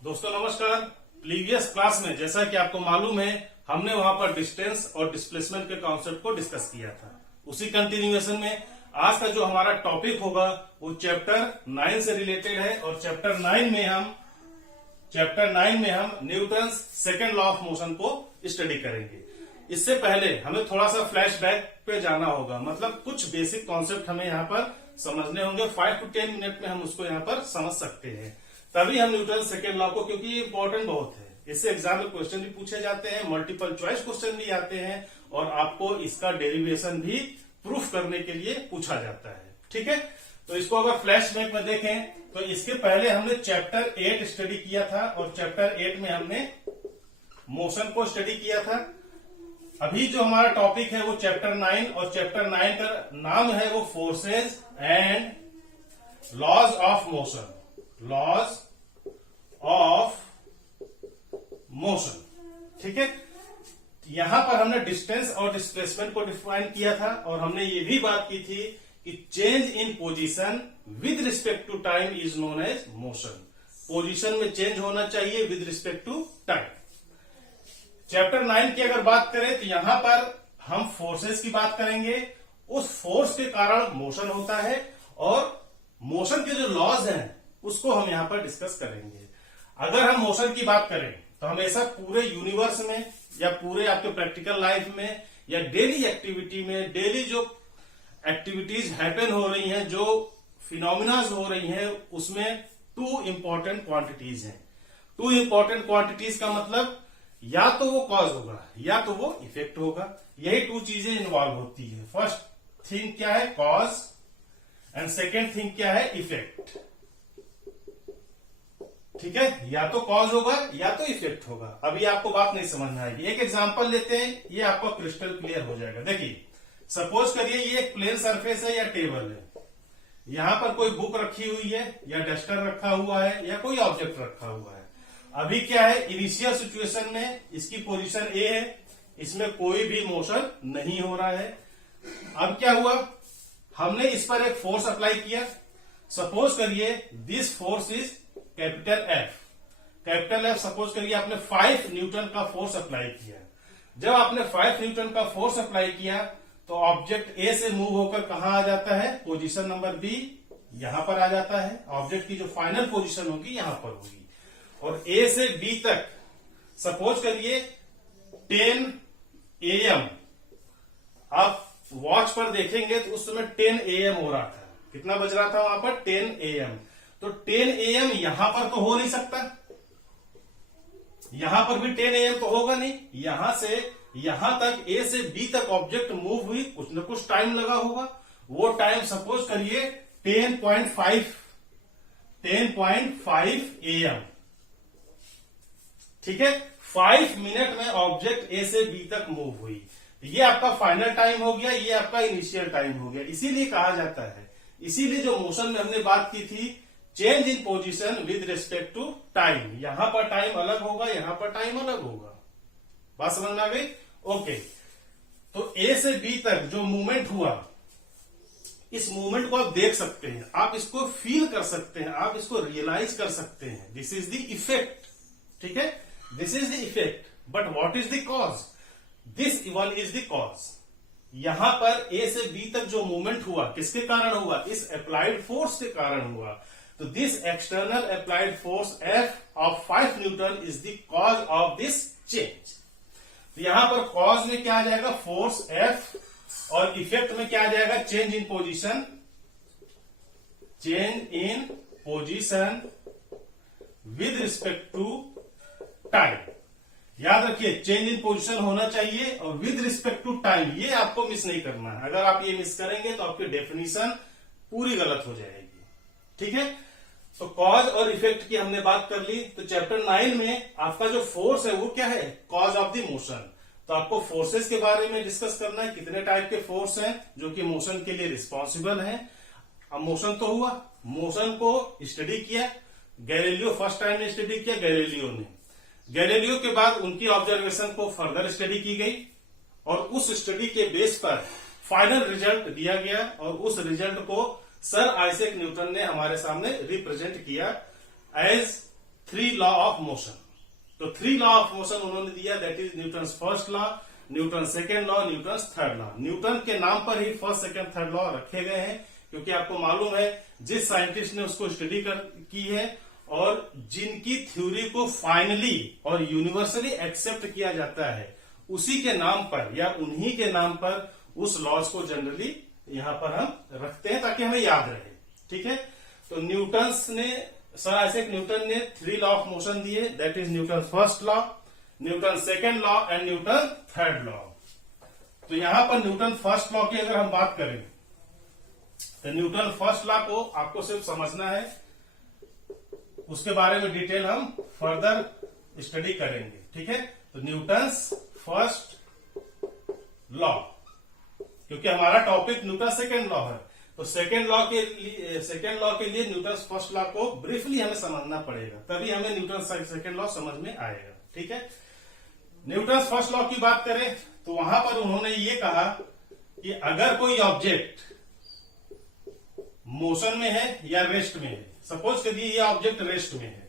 दोस्तों नमस्कार। Previous class में जैसा कि आपको मालूम है हमने वहां पर डिस्टेंस और डिस्प्लेसमेंट के कॉन्सेप्ट को डिस्कस किया था। उसी कंटिन्यूएशन में आज का जो हमारा टॉपिक होगा वो चैप्टर 9 से रिलेटेड है और चैप्टर 9 में हम Newton's second law of motion को स्टडी करेंगे। इससे पहले हमें थोड़ा सा फ्लैशबैक पे जाना होगा, मतलब कुछ बेसिक कॉन्सेप्ट हमें यहाँ पर समझने होंगे। 5 to 10 मिनट में हम उसको यहाँ पर समझ सकते हैं, तभी हम न्यूटन सेकेंड लॉ को, क्योंकि ये इंपॉर्टेंट बहुत है, इससे एग्जाम में क्वेश्चन भी पूछे जाते हैं, मल्टीपल चॉइस क्वेश्चन भी आते हैं और आपको इसका डेरिवेशन भी प्रूफ करने के लिए पूछा जाता है। ठीक है, तो इसको अगर फ्लैशबैक में देखें तो इसके पहले हमने चैप्टर 8 स्टडी किया था और चैप्टर 8 में हमने मोशन को स्टडी किया था। अभी जो हमारा टॉपिक है वो चैप्टर 9 और चैप्टर 9 का नाम है वो forces and laws of motion. Laws of motion, ठीक है। यहां पर हमने डिस्टेंस और डिस्प्लेसमेंट को डिफाइन किया था और हमने ये भी बात की थी कि change in position with respect to time is known as motion. Position में चेंज होना चाहिए with respect to time. Chapter 9 की अगर बात करें तो यहां पर हम फोर्सेस की बात करेंगे। उस फोर्स के कारण मोशन होता है और मोशन के जो लॉज हैं उसको हम यहां पर डिस्कस करेंगे। अगर हम मोशन की बात करें तो हमेशा पूरे यूनिवर्स में या पूरे आपके प्रैक्टिकल लाइफ में या डेली एक्टिविटी में, डेली जो एक्टिविटीज हैपन हो रही हैं, जो फिनोमिनाज हो रही हैं, उसमें 2 इंपॉर्टेंट क्वांटिटीज हैं। 2 इंपॉर्टेंट क्वांटिटीज का मतलब या तो वो कॉज होगा या तो वो इफेक्ट होगा। यही 2 चीजें इन्वॉल्व होती है। फर्स्ट थिंग क्या है, कॉज, एंड सेकेंड थिंग क्या है, इफेक्ट। ठीक है, या तो कॉज होगा या तो इफेक्ट होगा। अभी आपको बात नहीं समझ में आएगी। एक एग्जांपल लेते हैं, ये आपको क्रिस्टल क्लियर हो जाएगा। देखिए, सपोज करिए ये एक प्लेन सरफेस है या टेबल है, यहां पर कोई बुक रखी हुई है या डस्टर रखा हुआ है या कोई ऑब्जेक्ट रखा हुआ है। अभी क्या है, इनिशियल सिचुएशन में इसकी पोजीशन ए है, इसमें कोई भी मोशन नहीं हो रहा है। अब क्या हुआ, हमने इस पर एक फोर्स अप्लाई किया। सपोज करिए this force is capital F. Capital F suppose करिए आपने 5 न्यूटन का फोर्स अप्लाई किया। जब आपने 5 न्यूटन का फोर्स अप्लाई किया तो ऑब्जेक्ट ए से मूव होकर कहां आ जाता है, पोजीशन नंबर बी, यहां पर आ जाता है। ऑब्जेक्ट की जो फाइनल पोजीशन होगी यहां पर होगी। और ए से बी तक सपोज करिए 10 AM। आप वॉच पर देखेंगे तो उस समय 10 AM हो रहा था। कितना बज रहा था वहां पर, 10 AM। तो 10 AM यहां पर तो हो नहीं सकता, यहां पर भी 10 AM तो होगा नहीं। यहां से यहां तक, ए से बी तक ऑब्जेक्ट मूव हुई, कुछ न कुछ टाइम लगा होगा। वो टाइम सपोज करिए 10.5 AM। ठीक है, 5 मिनट में ऑब्जेक्ट ए से बी तक मूव हुई। ये आपका फाइनल टाइम हो गया, ये आपका इनिशियल टाइम हो गया। इसीलिए कहा जाता है, इसीलिए जो मोशन में हमने बात की थी, change in position with respect to time. यहां पर टाइम अलग होगा, यहां पर टाइम अलग होगा। बात समझ में आ गई? ओके, तो ए से बी तक जो मूवमेंट हुआ, इस मूवमेंट को आप देख सकते हैं, आप इसको फील कर सकते हैं, आप इसको रियलाइज कर सकते हैं। This is the effect. ठीक है, this is the effect. But what is the cause? This one is the cause. यहां पर ए से बी तक जो मूवमेंट हुआ किसके कारण हुआ, इस अप्लाइड फोर्स के कारण हुआ। तो this external applied force F of 5 Newton is the cause of this change. तो यहां पर कॉज में क्या आ जाएगा, फोर्स F, और इफेक्ट में क्या आ जाएगा, change in position. Change in position with respect to time. याद रखिए, चेंज इन पोजीशन होना चाहिए और विद रिस्पेक्ट टू टाइम, ये आपको मिस नहीं करना है। अगर आप ये मिस करेंगे तो आपकी डेफिनेशन पूरी गलत हो जाएगी। ठीक है, तो कॉज और इफेक्ट की हमने बात कर ली। तो चैप्टर 9 में आपका जो फोर्स है वो क्या है, कॉज ऑफ द मोशन। तो आपको फोर्सेस के बारे में डिस्कस करना है, कितने टाइप के फोर्स हैं जो कि मोशन के लिए रिस्पॉन्सिबल हैं। अब मोशन तो हुआ, मोशन को स्टडी किया गैलीलियो, फर्स्ट टाइम ने स्टडी किया गैलीलियो ने। गैलीलियो के बाद उनकी ऑब्जर्वेशन को फर्दर स्टडी की गई और उस स्टडी के बेस पर फाइनल रिजल्ट दिया गया और उस रिजल्ट को सर आइजैक न्यूटन ने हमारे सामने रिप्रेजेंट किया एज 3 लॉ ऑफ मोशन। तो 3 लॉ ऑफ मोशन उन्होंने दिया, that is Newton first law, Newton second law, Newton third law. Newton के नाम पर ही फर्स्ट सेकेंड थर्ड लॉ रखे गए हैं, क्योंकि आपको मालूम है जिस साइंटिस्ट ने उसको स्टडी की है और जिनकी थ्योरी को फाइनली और यूनिवर्सली एक्सेप्ट किया जाता है, उसी के नाम पर या उन्हीं के नाम पर उस लॉज को जनरली यहां पर हम रखते हैं ताकि हमें याद रहे। ठीक है, तो सर आइजैक न्यूटन ने 3 लॉ ऑफ मोशन दिए, that is Newton first law, Newton second law and Newton third law. तो यहां पर न्यूटन फर्स्ट लॉ की अगर हम बात करें तो न्यूटन फर्स्ट लॉ को आपको सिर्फ समझना है, उसके बारे में डिटेल हम फर्दर स्टडी करेंगे। ठीक है, तो न्यूटन्स फर्स्ट लॉ, क्योंकि हमारा टॉपिक न्यूटन सेकेंड लॉ है, तो सेकेंड लॉ के लिए न्यूटन फर्स्ट लॉ को ब्रीफली हमें समझना पड़ेगा, तभी हमें न्यूटन सेकेंड लॉ समझ में आएगा। ठीक है, न्यूटन फर्स्ट लॉ की बात करें तो वहां पर उन्होंने ये कहा कि अगर कोई ऑब्जेक्ट मोशन में है या रेस्ट में है, सपोज करिए ये ऑब्जेक्ट रेस्ट में है,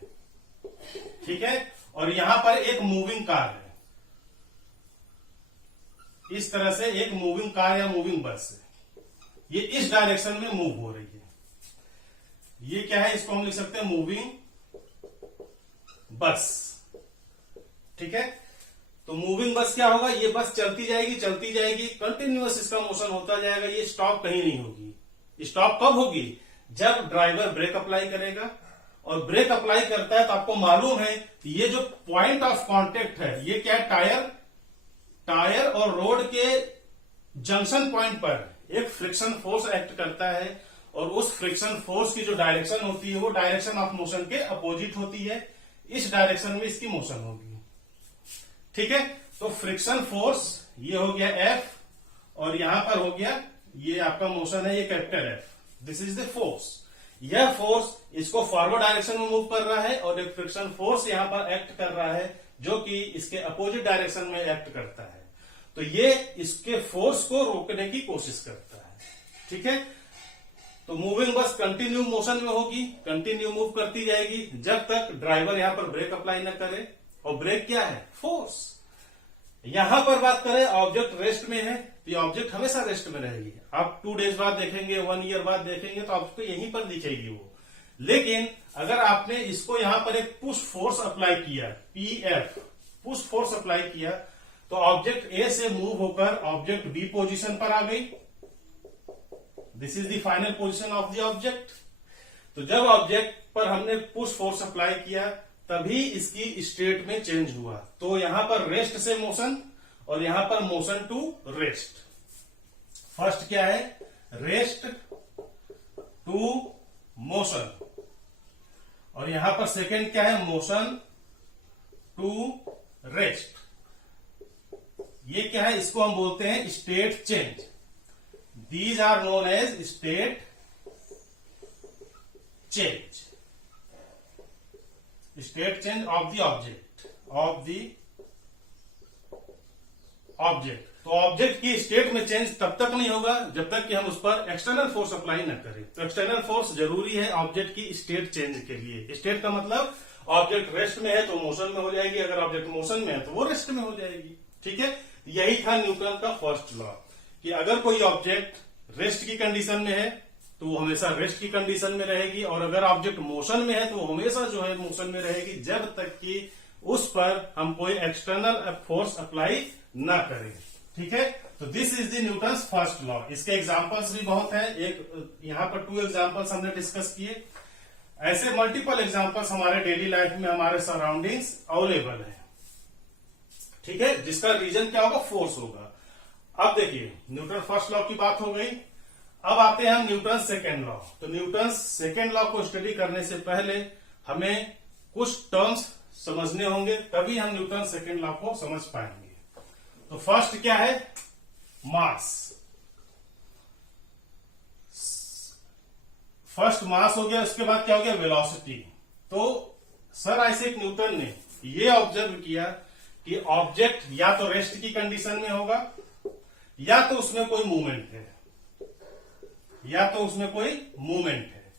ठीक है, और यहां पर एक मूविंग कार है, इस तरह से एक मूविंग कार या मूविंग बस है, ये इस डायरेक्शन में मूव हो रही है, ये क्या है, इसको हम लिख सकते हैं मूविंग बस। ठीक है, तो मूविंग बस क्या होगा, ये बस चलती जाएगी कंटिन्यूअस इसका मोशन होता जाएगा, ये स्टॉप कहीं नहीं होगी। स्टॉप कब होगी, जब ड्राइवर ब्रेक अप्लाई करेगा, और ब्रेक अप्लाई करता है तो आपको मालूम है ये जो पॉइंट ऑफ कांटेक्ट है, ये क्या है, टायर और रोड के जंक्शन पॉइंट पर एक फ्रिक्शन फोर्स एक्ट करता है, और उस फ्रिक्शन फोर्स की जो डायरेक्शन होती है वो डायरेक्शन ऑफ मोशन के अपोजिट होती है, इस डायरेक्शन में इसकी मोशन होगी। ठीक है, तो फ्रिक्शन फोर्स ये हो गया F, और यहां पर हो गया ये आपका मोशन है, ये capital F, this is the force. यह फोर्स इसको फॉरवर्ड डायरेक्शन में मूव कर रहा है, और एक फ्रिक्शन फोर्स यहां पर एक्ट कर रहा है जो कि इसके अपोजिट डायरेक्शन में एक्ट करता है, तो ये इसके फोर्स को रोकने की कोशिश करता है। ठीक है, तो मूविंग बस कंटिन्यू मोशन में होगी, कंटिन्यू मूव करती जाएगी जब तक ड्राइवर यहां पर ब्रेक अप्लाई न करे, और ब्रेक क्या है, फोर्स। यहां पर बात करें ऑब्जेक्ट रेस्ट में है, तो ये ऑब्जेक्ट हमेशा रेस्ट में रहेगी, आप 2 डेज बाद देखेंगे, 1 ईयर बाद देखेंगे तो आपको यहीं पर दिखेगी वो। लेकिन अगर आपने इसको यहां पर एक पुश फोर्स अप्लाई किया, PF पुश फोर्स अप्लाई किया, तो ऑब्जेक्ट ए से मूव होकर ऑब्जेक्ट बी पोजीशन पर आ गई, this is the final position of the object. तो जब ऑब्जेक्ट पर हमने पुश फोर्स अप्लाई किया तभी इसकी स्टेट में चेंज हुआ, तो यहां पर रेस्ट से मोशन और यहां पर मोशन टू रेस्ट। फर्स्ट क्या है, रेस्ट टू मोशन, और यहां पर सेकेंड क्या है, मोशन टू रेस्ट। ये क्या है, इसको हम बोलते हैं state change, these are known as state change, state change of the object. तो ऑब्जेक्ट की स्टेट में चेंज तब तक नहीं होगा जब तक कि हम उस पर एक्सटर्नल फोर्स अप्लाई न करें। तो एक्सटर्नल फोर्स जरूरी है ऑब्जेक्ट की स्टेट चेंज के लिए। स्टेट का मतलब ऑब्जेक्ट रेस्ट में है तो मोशन में हो जाएगी, अगर ऑब्जेक्ट मोशन में है तो वो रेस्ट में हो जाएगी। ठीक है, यही था न्यूटन का फर्स्ट लॉ कि अगर कोई ऑब्जेक्ट रेस्ट की कंडीशन में है तो वो हमेशा रेस्ट की कंडीशन में रहेगी, और अगर ऑब्जेक्ट मोशन में है तो वो हमेशा जो है मोशन में रहेगी जब तक कि उस पर हम कोई एक्सटर्नल फोर्स अप्लाई ना करें। ठीक है, तो this is the Newton first law. इसके एग्जांपल्स भी बहुत हैं, एक यहां पर 2 एग्जांपल्स हमने डिस्कस किए, ऐसे मल्टीपल एग्जांपल्स हमारे डेली लाइफ में हमारे सराउंडिंग्स अवेलेबल है। ठीक है, जिसका रीजन क्या होगा, फोर्स होगा। अब देखिए न्यूटन फर्स्ट लॉ की बात हो गई, अब आते हैं हम न्यूटन सेकेंड लॉ। तो न्यूटन सेकेंड लॉ को स्टडी करने से पहले हमें कुछ टर्म्स समझने होंगे, तभी हम न्यूटन सेकेंड लॉ को समझ पाएंगे। तो फर्स्ट क्या है, मास। फर्स्ट मास हो गया, उसके बाद क्या हो गया, वेलोसिटी। तो सर आइजैक न्यूटन ने ये ऑब्जर्व किया कि ऑब्जेक्ट या तो रेस्ट की कंडीशन में होगा या तो उसमें कोई मूवमेंट है,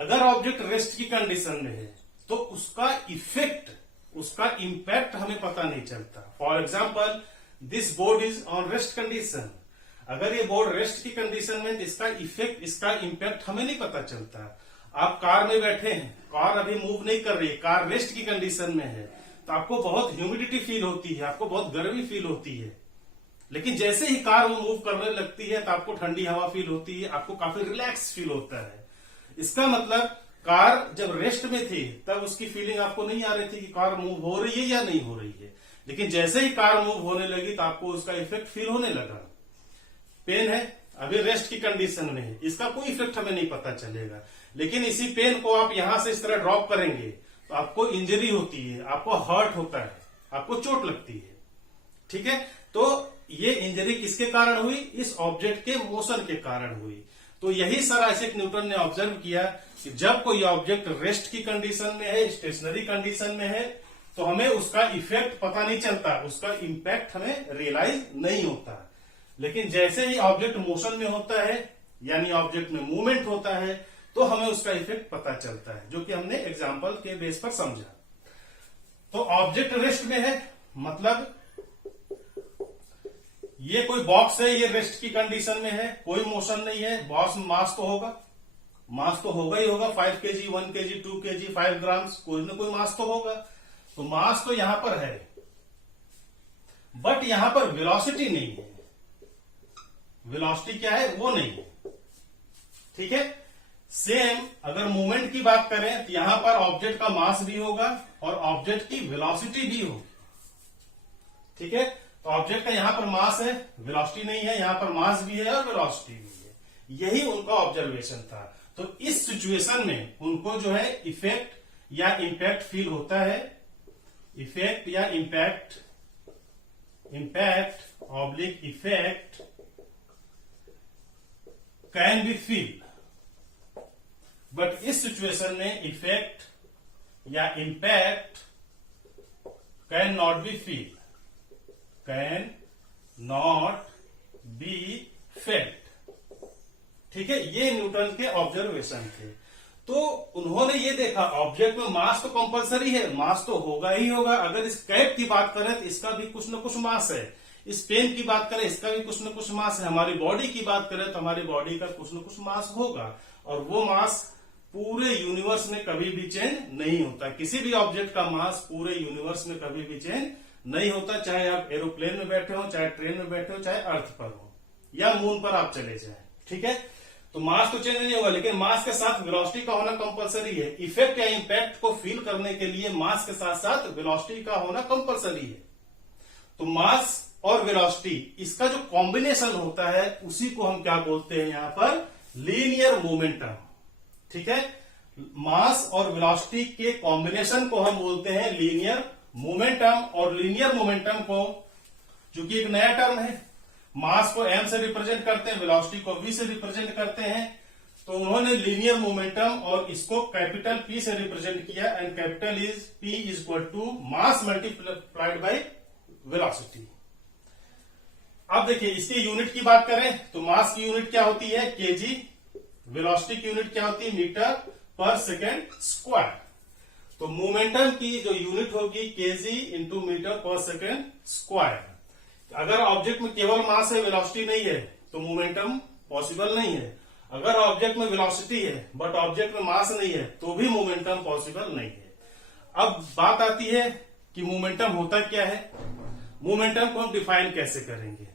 अगर ऑब्जेक्ट रेस्ट की कंडीशन में है तो उसका इफेक्ट, उसका इंपैक्ट हमें पता नहीं चलता। For example, this board is on rest condition. अगर ये बोर्ड रेस्ट की कंडीशन में, तो इसका इफेक्ट, इसका इंपैक्ट हमें नहीं पता चलता। आप कार में बैठे हैं, कार अभी मूव नहीं कर रही है, कार रेस्ट की कंडीशन में है, तो आपको बहुत ह्यूमिडिटी फील होती है, आपको बहुत गर्मी फील होती है। लेकिन जैसे ही कार वो मूव करने लगती है तो आपको ठंडी हवा फील होती है, आपको काफी रिलैक्स फील होता है। इसका मतलब कार जब रेस्ट में थी तब उसकी फीलिंग आपको नहीं आ रही थी कि कार मूव हो रही है या नहीं हो रही है। लेकिन जैसे ही कार मूव होने लगी तो आपको उसका इफेक्ट फील होने लगा। पेन है, अभी रेस्ट की कंडीशन में है, इसका कोई इफेक्ट हमें नहीं पता चलेगा। लेकिन इसी पेन को आप यहां से इस तरह ड्रॉप करेंगे तो आपको इंजरी होती है, आपको हर्ट होता है, आपको चोट लगती है। ठीक है, तो ये इंजरी किसके कारण हुई? इस ऑब्जेक्ट के मोशन के कारण हुई। तो यही सर आइजैक न्यूटन ने ऑब्जर्व किया कि जब कोई ऑब्जेक्ट रेस्ट की कंडीशन में है, स्टेशनरी कंडीशन में है, तो हमें उसका इफेक्ट पता नहीं चलता, उसका इंपैक्ट हमें रियलाइज नहीं होता। लेकिन जैसे ही ऑब्जेक्ट मोशन में होता है, यानी ऑब्जेक्ट में मूवमेंट होता है, तो हमें उसका इफेक्ट पता चलता है, जो कि हमने एग्जाम्पल के बेस पर समझा। तो ऑब्जेक्ट रेस्ट में है, मतलब ये कोई बॉक्स है, ये रेस्ट की कंडीशन में है, कोई मोशन नहीं है। बॉक्स में मास तो होगा, मास तो होगा ही होगा, 5 kg, 1 kg, 2 kg, 5 ग्राम्स, कोई ना कोई मास तो होगा। तो मास तो यहां पर है, बट यहां पर वेलोसिटी नहीं है। वेलोसिटी क्या है? वो नहीं है। ठीक है, सेम अगर मूवमेंट की बात करें तो यहां पर ऑब्जेक्ट का मास भी होगा और ऑब्जेक्ट की वेलोसिटी भी होगी। ठीक है, तो ऑब्जेक्ट का यहां पर मास है, वेलोसिटी नहीं है, यहां पर मास भी है और वेलोसिटी भी है। यही उनका ऑब्जर्वेशन था। तो इस सिचुएशन में उनको जो है इफेक्ट या इंपैक्ट फील होता है। इफेक्ट या impact, impact oblique effect can be feel, but इस सिचुएशन में इफेक्ट या impact can not be feel, can not be felt. ठीक है, ये न्यूटन के ऑब्जर्वेशन थे। तो उन्होंने ये देखा ऑब्जेक्ट में मास तो कंपलसरी है, मास तो होगा ही होगा। अगर इस कैप की बात करें तो इसका भी कुछ न कुछ मास है, इस पेन की बात करें इसका भी कुछ न कुछ मास है, हमारी बॉडी की बात करें तो हमारी बॉडी का कुछ न कुछ मास होगा। और वो मास पूरे यूनिवर्स में कभी भी चेंज नहीं होता। किसी भी ऑब्जेक्ट का मास पूरे यूनिवर्स में कभी भी चेंज नहीं होता, चाहे आप एरोप्लेन में बैठे हो, चाहे ट्रेन में बैठे हो, चाहे अर्थ पर हो या मून पर आप चले जाएं। ठीक है, तो मास तो चेंज नहीं होगा, लेकिन मास के साथ वेलोसिटी का होना कंपलसरी है। इफेक्ट या इंपैक्ट को फील करने के लिए मास के साथ साथ वेलोसिटी का होना कंपलसरी है। तो मास और वेलोसिटी, इसका जो कॉम्बिनेशन होता है उसी को हम क्या बोलते हैं यहां पर? Linear momentum. ठीक है, मास और वेलोसिटी के कॉम्बिनेशन को हम बोलते हैं लीनियर मोमेंटम। और लीनियर मोमेंटम को, चूंकि एक नया टर्म है, मास को m से रिप्रेजेंट करते हैं, वेलोसिटी को v से रिप्रेजेंट करते हैं, तो उन्होंने लीनियर मोमेंटम और इसको कैपिटल P से रिप्रेजेंट किया। And capital is P is equal to mass multiplied by velocity. अब देखिए इसकी यूनिट की बात करें तो मास की यूनिट क्या होती है? केजी। वेलोसिटी की यूनिट क्या होती है? मीटर पर सेकेंड स्क्वायर। तो मोमेंटम की जो यूनिट होगी केजी इंटू मीटर पर सेकेंड स्क्वायर। अगर ऑब्जेक्ट में केवल मास है, वेलोसिटी नहीं है, तो मोमेंटम पॉसिबल नहीं है। अगर ऑब्जेक्ट में वेलोसिटी है बट ऑब्जेक्ट में मास नहीं है, तो भी मोमेंटम पॉसिबल नहीं है। अब बात आती है कि मोमेंटम होता क्या है, मोमेंटम को हम डिफाइन कैसे करेंगे।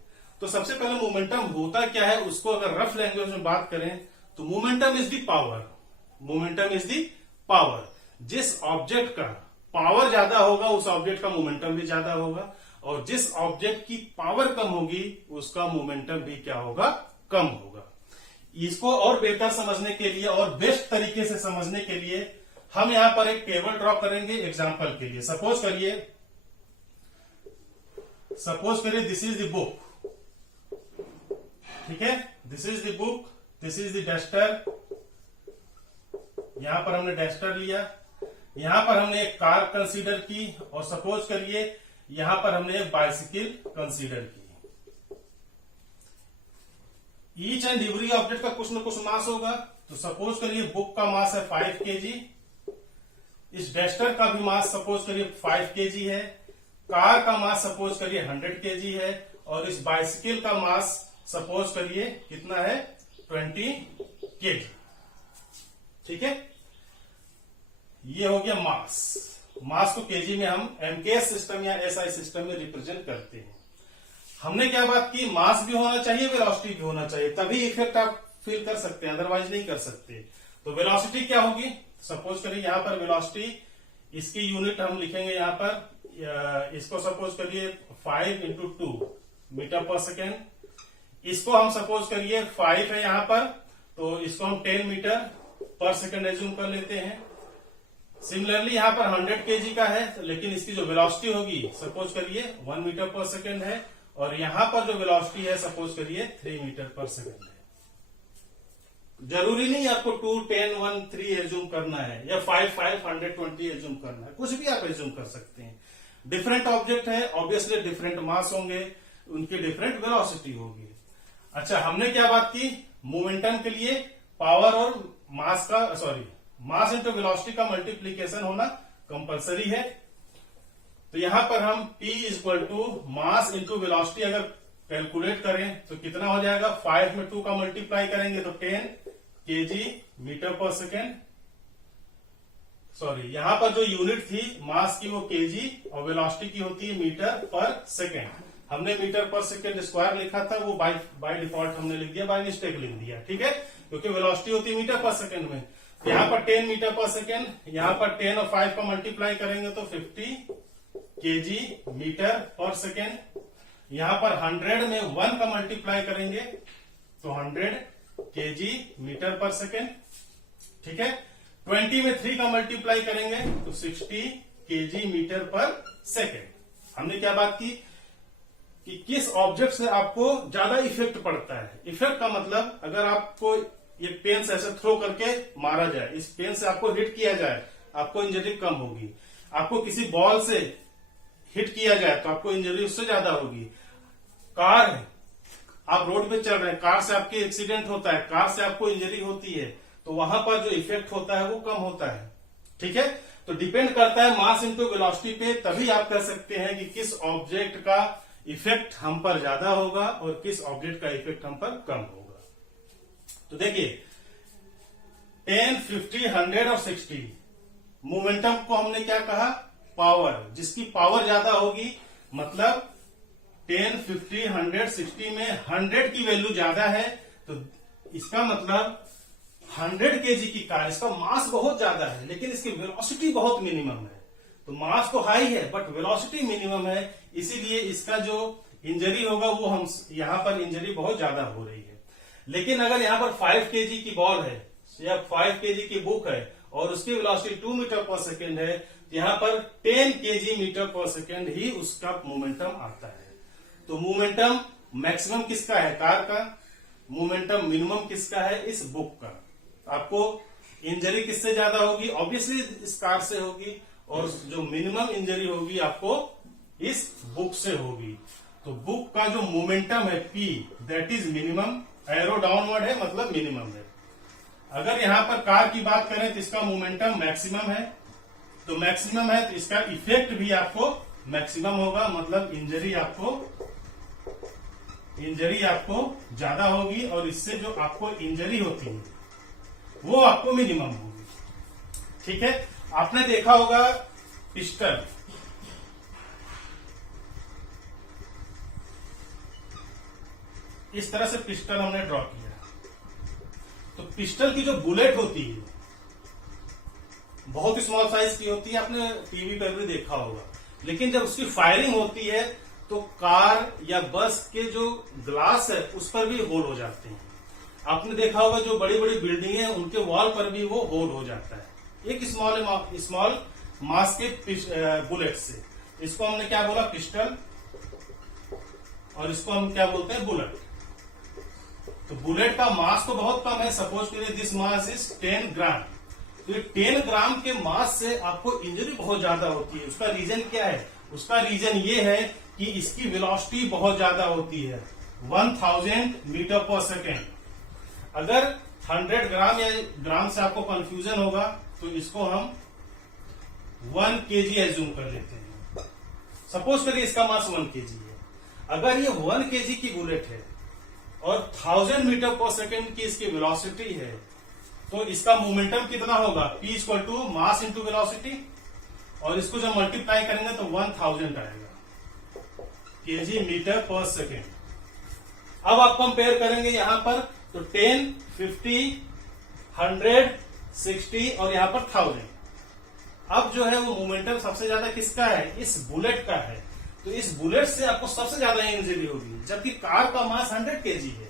तो सबसे पहले मोमेंटम होता क्या है उसको अगर रफ लैंग्वेज में बात करें तो momentum is the power. Momentum is the power. जिस ऑब्जेक्ट का पावर ज्यादा होगा उस ऑब्जेक्ट का मोमेंटम भी ज्यादा होगा, और जिस ऑब्जेक्ट की पावर कम होगी उसका मोमेंटम भी क्या होगा? कम होगा। इसको और बेहतर समझने के लिए और बेस्ट तरीके से समझने के लिए हम यहां पर एक टेबल ड्रॉ करेंगे एग्जांपल के लिए। सपोज करिए दिस इज द बुक। ठीक है, this is the book, this is the duster. यहां पर हमने डस्टर लिया, यहां पर हमने एक कार कंसीडर की, और सपोज करिए यहां पर हमने एक बाइसिकल कंसीडर की। ईच एंड एवरी ऑब्जेक्ट का कुछ न कुछ मास होगा। तो सपोज करिए बुक का मास है 5 kg, इस डस्टर का भी मास सपोज करिए 5 kg है, कार का मास सपोज करिए 100 kg है, और इस बाइसिकल का मास सपोज करिए कितना है 20 kg। ठीक है, ये हो गया मास। मास को केजी में हम एमकेएस सिस्टम या एसआई सिस्टम में रिप्रेजेंट करते हैं। हमने क्या बात की, मास भी होना चाहिए, वेलोसिटी भी होना चाहिए, तभी इफेक्ट आप फील कर सकते हैं, अदरवाइज नहीं कर सकते। तो वेलोसिटी क्या होगी, सपोज करिए यहां पर वेलोसिटी, इसकी यूनिट हम लिखेंगे यहां पर, इसको सपोज करिए 5 × 2 मीटर पर सेकेंड। इसको हम सपोज करिए 5 है यहां पर, तो इसको हम 10 मीटर पर सेकेंड एज्यूम कर लेते हैं। सिमिलरली यहां पर 100 kg का है, लेकिन इसकी जो वेलोसिटी होगी सपोज करिए 1 मीटर पर सेकेंड है, और यहां पर जो वेलोसिटी है सपोज करिए 3 मीटर पर सेकेंड है। जरूरी नहीं आपको 2, 10, 1, 3 एज्यूम करना है, या 5, 120 एज्यूम करना है, कुछ भी आप एज्यूम कर सकते हैं। डिफरेंट ऑब्जेक्ट है, ऑब्वियसली डिफरेंट मास होंगे, उनकी डिफरेंट वेलोसिटी होगी। अच्छा, हमने क्या बात की, मोमेंटम के लिए पावर और मास का, मास इंटू वेलोसिटी का मल्टीप्लीकेशन होना कंपलसरी है। तो यहां पर हम P = मास इंटू वेलोसिटी अगर कैलकुलेट करें तो कितना हो जाएगा, 5 में 2 का मल्टीप्लाई करेंगे तो 10 kg मीटर पर सेकेंड। यहां पर जो यूनिट थी मास की वो केजी और वेलोसिटी की होती है मीटर पर सेकेंड। हमने मीटर पर सेकेंड स्क्वायर लिखा था, वो बाय डिफॉल्ट हमने लिख दिया, बाय मिस्टेक लिख दिया। ठीक है, क्योंकि वेलोसिटी होती है मीटर पर सेकेंड में। यहाँ पर 10 मीटर पर सेकेंड, यहाँ पर 10 और 5 का मल्टीप्लाई करेंगे तो 50 kg मीटर पर सेकेंड। यहाँ पर 100 में 1 का मल्टीप्लाई करेंगे तो 100 kg मीटर पर सेकेंड। ठीक है, 20 में 3 का मल्टीप्लाई करेंगे तो 60 kg मीटर पर सेकेंड। हमने क्या बात की कि किस ऑब्जेक्ट से आपको ज्यादा इफेक्ट पड़ता है। इफेक्ट का मतलब, अगर आपको ये पेन से ऐसे थ्रो करके मारा जाए, इस पेन से आपको हिट किया जाए, आपको इंजरी कम होगी। आपको किसी बॉल से हिट किया जाए तो आपको इंजरी उससे ज्यादा होगी। कार है, आप रोड पे चल रहे हैं, कार से आपके एक्सीडेंट होता है, कार से आपको इंजरी होती है, तो वहां पर जो इफेक्ट होता है वो कम होता है। ठीक है, तो डिपेंड करता है मास इंटू वेलोसिटी पे, तभी आप कह सकते हैं कि किस ऑब्जेक्ट का इफेक्ट हम पर ज्यादा होगा और किस ऑब्जेक्ट का इफेक्ट हम पर कम होगा। तो देखिए 10, 50, 100 और 60, मोमेंटम को हमने क्या कहा, पावर। जिसकी पावर ज्यादा होगी, मतलब 10, 50, 100, 60 में 100 की वैल्यू ज्यादा है, तो इसका मतलब 100 kg की कार, इसका मास बहुत ज्यादा है लेकिन इसकी वेलोसिटी बहुत मिनिमम है। तो मास तो हाई है बट वेलोसिटी मिनिमम है, इसीलिए इसका जो इंजरी होगा वो हम यहां पर इंजरी बहुत ज्यादा हो रही है। लेकिन अगर यहाँ पर 5 kg की बॉल है या 5 kg की बुक है और उसकी वेलोसिटी 2 मीटर पर सेकेंड है, तो यहाँ पर 10 kg मीटर पर सेकेंड ही उसका मोमेंटम आता है। तो मोमेंटम मैक्सिमम किसका है, कार का। मोमेंटम मिनिमम किसका है, इस बुक का। आपको इंजरी किससे ज्यादा होगी, ऑब्वियसली इस कार से होगी, और जो मिनिमम इंजरी होगी आपको इस बुक से होगी। तो बुक का जो मोमेंटम है P, that is minimum. Arrow downward है मतलब मिनिमम है। अगर यहां पर कार की बात करें तो इसका मोमेंटम मैक्सिमम है, तो मैक्सिमम है तो इसका इफेक्ट भी आपको मैक्सिमम होगा, मतलब इंजरी आपको ज्यादा होगी, और इससे जो आपको इंजरी होती है वो आपको मिनिमम होगी। ठीक है, आपने देखा होगा पिस्टल, इस तरह से पिस्टल हमने ड्रॉ किया, तो पिस्टल की जो बुलेट होती है बहुत स्मॉल साइज की होती है, आपने टीवी पर भी देखा होगा, लेकिन जब उसकी फायरिंग होती है तो कार या बस के जो ग्लास है उस पर भी होल हो जाते हैं। आपने देखा होगा जो बड़ी बड़ी बिल्डिंग है उनके वॉल पर भी वो होल हो जाता है, एक स्मॉल मास के बुलेट से। इसको हमने क्या बोला, पिस्टल, और इसको हम क्या बोलते हैं, बुलेट। तो बुलेट का मास तो बहुत कम है, सपोज करिए दिस मास इज 10 ग्राम। तो 10 ग्राम के मास से आपको इंजरी बहुत ज्यादा होती है। उसका रीजन क्या है, उसका रीजन ये है कि इसकी वेलोसिटी बहुत ज्यादा होती है, 1000 मीटर पर सेकेंड। अगर 100 ग्राम या ग्राम से आपको कंफ्यूजन होगा तो इसको हम 1 kg एज्यूम कर लेते हैं। सपोज करिए इसका मास 1 kg है। अगर ये 1 kg की बुलेट है और 1000 मीटर पर सेकेंड की इसकी वेलोसिटी है, तो इसका मोमेंटम कितना होगा? P equal to mass into velocity, और इसको जब मल्टीप्लाई करेंगे तो 1000 आएगा kg मीटर पर सेकेंड। अब आप कंपेयर करेंगे यहां पर, तो 10, 50, 100, 60 और यहां पर 1000। अब जो है वो मोमेंटम सबसे ज्यादा किसका है? इस बुलेट का है। तो इस बुलेट से आपको सबसे ज्यादा इंजरी होगी, जबकि कार का मास 100 kg है।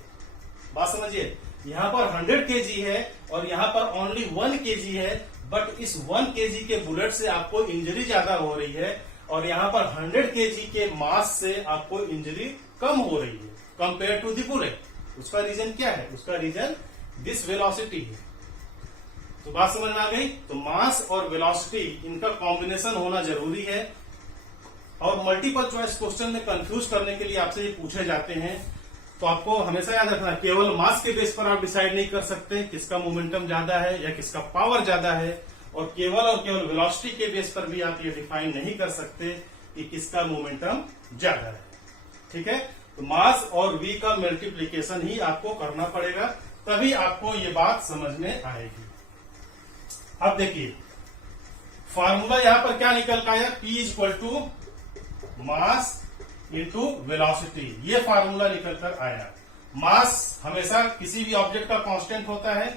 बात समझिए, यहां पर 100 kg है और यहां पर ओनली 1 kg है, बट इस 1 kg के बुलेट से आपको इंजरी ज्यादा हो रही है और यहां पर 100 kg के मास से आपको इंजरी कम हो रही है कंपेयर टू दी बुलेट। उसका रीजन क्या है? उसका रीजन दिस वेलोसिटी है। तो बात समझ में आ गई? तो मास और वेलोसिटी इनका कॉम्बिनेशन होना जरूरी है। और मल्टीपल चॉइस क्वेश्चन में कंफ्यूज करने के लिए आपसे ये पूछे जाते हैं, तो आपको हमेशा याद रखना, केवल मास के बेस पर आप डिसाइड नहीं कर सकते किसका मोमेंटम ज्यादा है या किसका पावर ज्यादा है, और केवल वेलोसिटी के बेस पर भी आप ये डिफाइन नहीं कर सकते कि किसका मोमेंटम ज्यादा है। ठीक है, तो मास और v का मल्टीप्लीकेशन ही आपको करना पड़ेगा, तभी आपको ये बात समझ में आएगी। अब देखिए फार्मूला यहां पर क्या निकल का है? P equal to mass into velocity, ये फार्मूला निकल कर आया। मास हमेशा किसी भी ऑब्जेक्ट का कांस्टेंट होता है,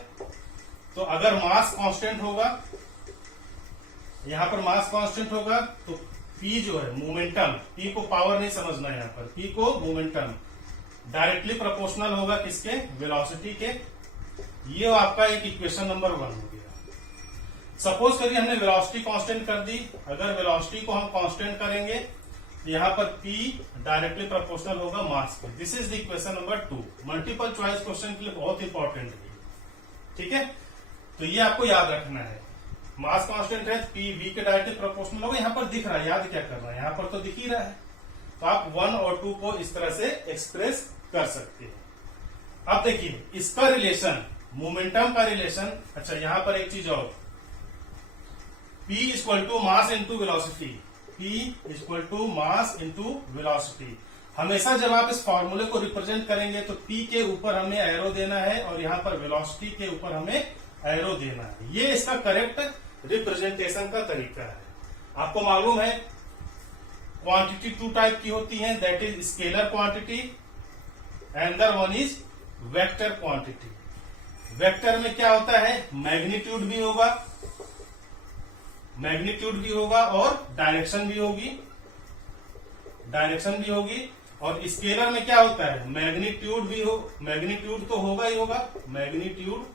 तो अगर मास कांस्टेंट होगा, यहां पर मास कांस्टेंट होगा, तो P जो है मोमेंटम, P को पावर नहीं समझना है, यहां पर P को मोमेंटम डायरेक्टली प्रोपोर्शनल होगा किसके? वेलोसिटी के। ये आपका एक इक्वेशन नंबर 1 हो गया। सपोज करिए हमने वेलोसिटी कांस्टेंट कर दी। अगर वेलोसिटी को हम कांस्टेंट करेंगे, यहां पर P डायरेक्टली प्रोपोर्शनल होगा मास के। This is the equation number 2। Multiple choice question के लिए बहुत इंपॉर्टेंट है। ठीक है, तो ये आपको याद रखना है। मास कांस्टेंट है, P V के डायरेक्टली प्रोपोर्शनल होगा। यहां पर दिख रहा है, याद क्या करना है? यहां पर तो दिख ही रहा है, तो आप 1 और 2 को इस तरह से एक्सप्रेस कर सकते हैं। अब देखिए इसका रिलेशन, मोमेंटम का रिलेशन। अच्छा, यहां पर एक चीज और, P equal to mass into velocity. P equal to mass into velocity. हमेशा जब आप इस फॉर्मूले को रिप्रेजेंट करेंगे तो P के ऊपर हमें एरो देना है और यहां पर वेलोसिटी के ऊपर हमें एरो देना है। ये इसका करेक्ट रिप्रेजेंटेशन का तरीका है। आपको मालूम है क्वांटिटी 2 टाइप की होती है, that is scalar quantity and the one is vector quantity. Vector में क्या होता है? मैग्नीट्यूड भी होगा और डायरेक्शन भी होगी। और स्केलर में क्या होता है? मैग्नीट्यूड तो होगा ही होगा, मैग्नीट्यूड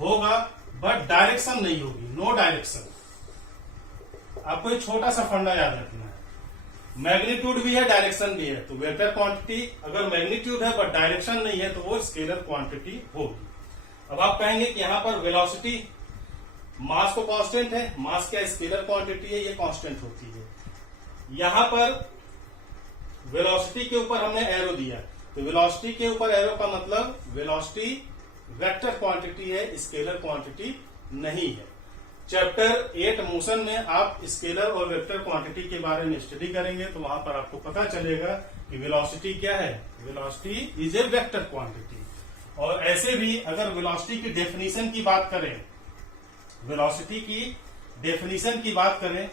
होगा, बट डायरेक्शन नहीं होगी, नो डायरेक्शन। आपको एक छोटा सा फंडा याद रखना है, मैग्नीट्यूड भी है डायरेक्शन भी है। तो वेक्टर क्वांटिटी अगर मैग्नीट्यूड है बट डायरेक्शन नहीं है, तो वो स्केलर क्वांटिटी होगी। अब आप कहेंगे कि यहां पर वेलोसिटी, मास तो कांस्टेंट है, मास क्या स्केलर क्वांटिटी है, ये कांस्टेंट होती है। यहां पर वेलोसिटी के ऊपर हमने एरो दिया, तो वेलोसिटी के ऊपर एरो का मतलब वेलोसिटी वेक्टर क्वांटिटी है, स्केलर क्वांटिटी नहीं है। चैप्टर 8 मोशन में आप स्केलर और वेक्टर क्वांटिटी के बारे में स्टडी करेंगे, तो वहां पर आपको पता चलेगा कि वेलोसिटी क्या है। Velocity is a vector quantity. और ऐसे भी अगर वेलोसिटी की डेफिनेशन की बात करें, वेलोसिटी की डेफिनेशन की बात करें,